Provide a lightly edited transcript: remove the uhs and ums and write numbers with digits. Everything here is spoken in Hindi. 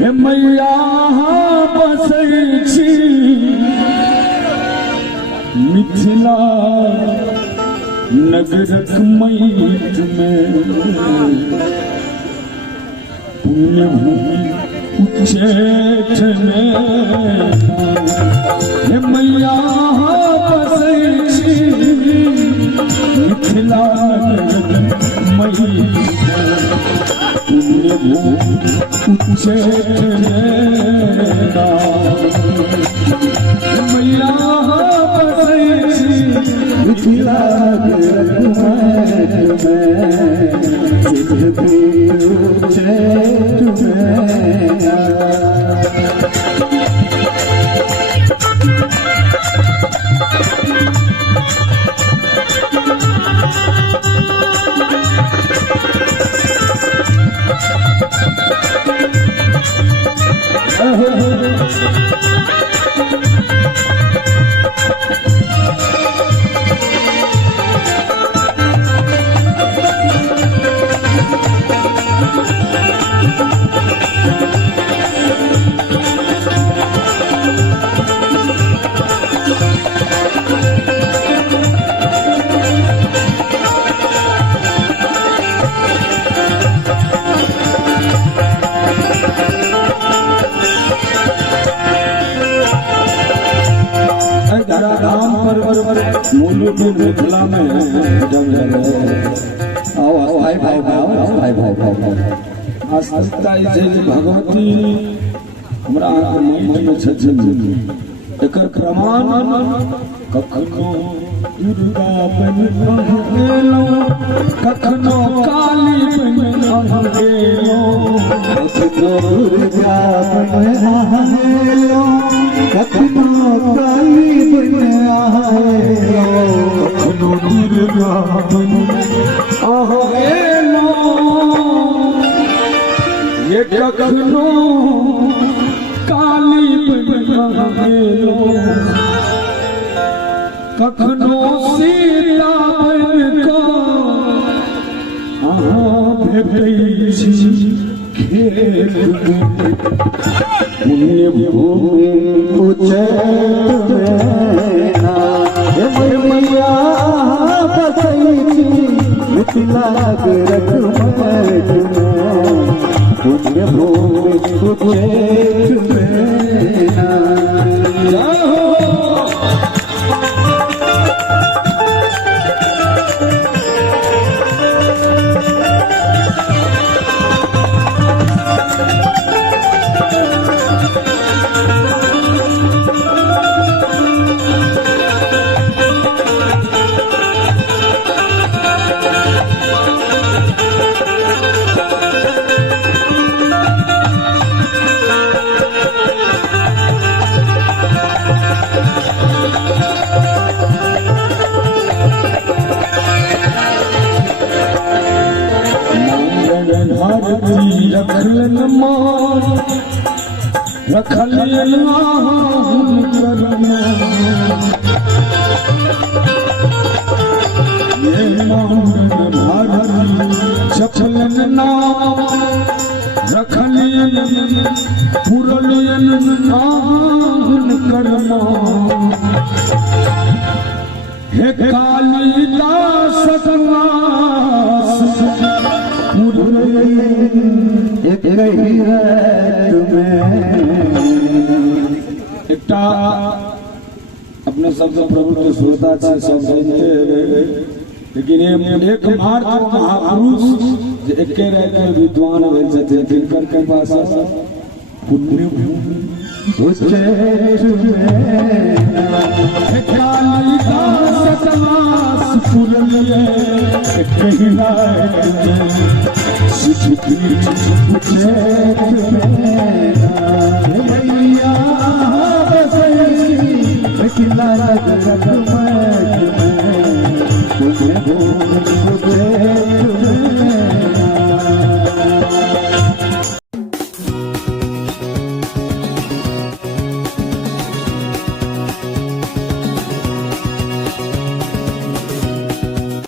हे मैया बसै छी मिथिला नगरक मैट में पुण्य भूमि उच्चैठ में हे मैया बसै छी मिथिला नगरक मैट में पुण्य भूमि उच्चैठ में मैया बसै छी मिथिला नगरक मैट में उच्चैठ में राम मूल मिथिला में आओ भाई भाई भाई भाई भाई आस्था भगवती हमरा मन में छछन एकर प्रमाण कखनो दुर्गा बन गेलो कखनो काली बन गेलो कखनो दुर्गा बन गेलो कखनो काली बन आयो कखनो दुर्गा बन गेलो ये कखनो काली बन गेलो कखनो सीता बन को भेटै छी खेत में पुण्य भूमि उच्चैठ में हे मैया बसै छी मिथिला नगरक मैट में पुण्य भूमि उच्चैठ में रखलन मान रखलन हुनकर ये मान भारत छपलन नाम रखलन पुरलियन हुनकर हे कालिदास एक अपने सबसे प्रभु के श्रोता सब जानते हैं लेकिन एक भारत महापुरुष एक विद्वान जिनकर के पास पुण्य मैया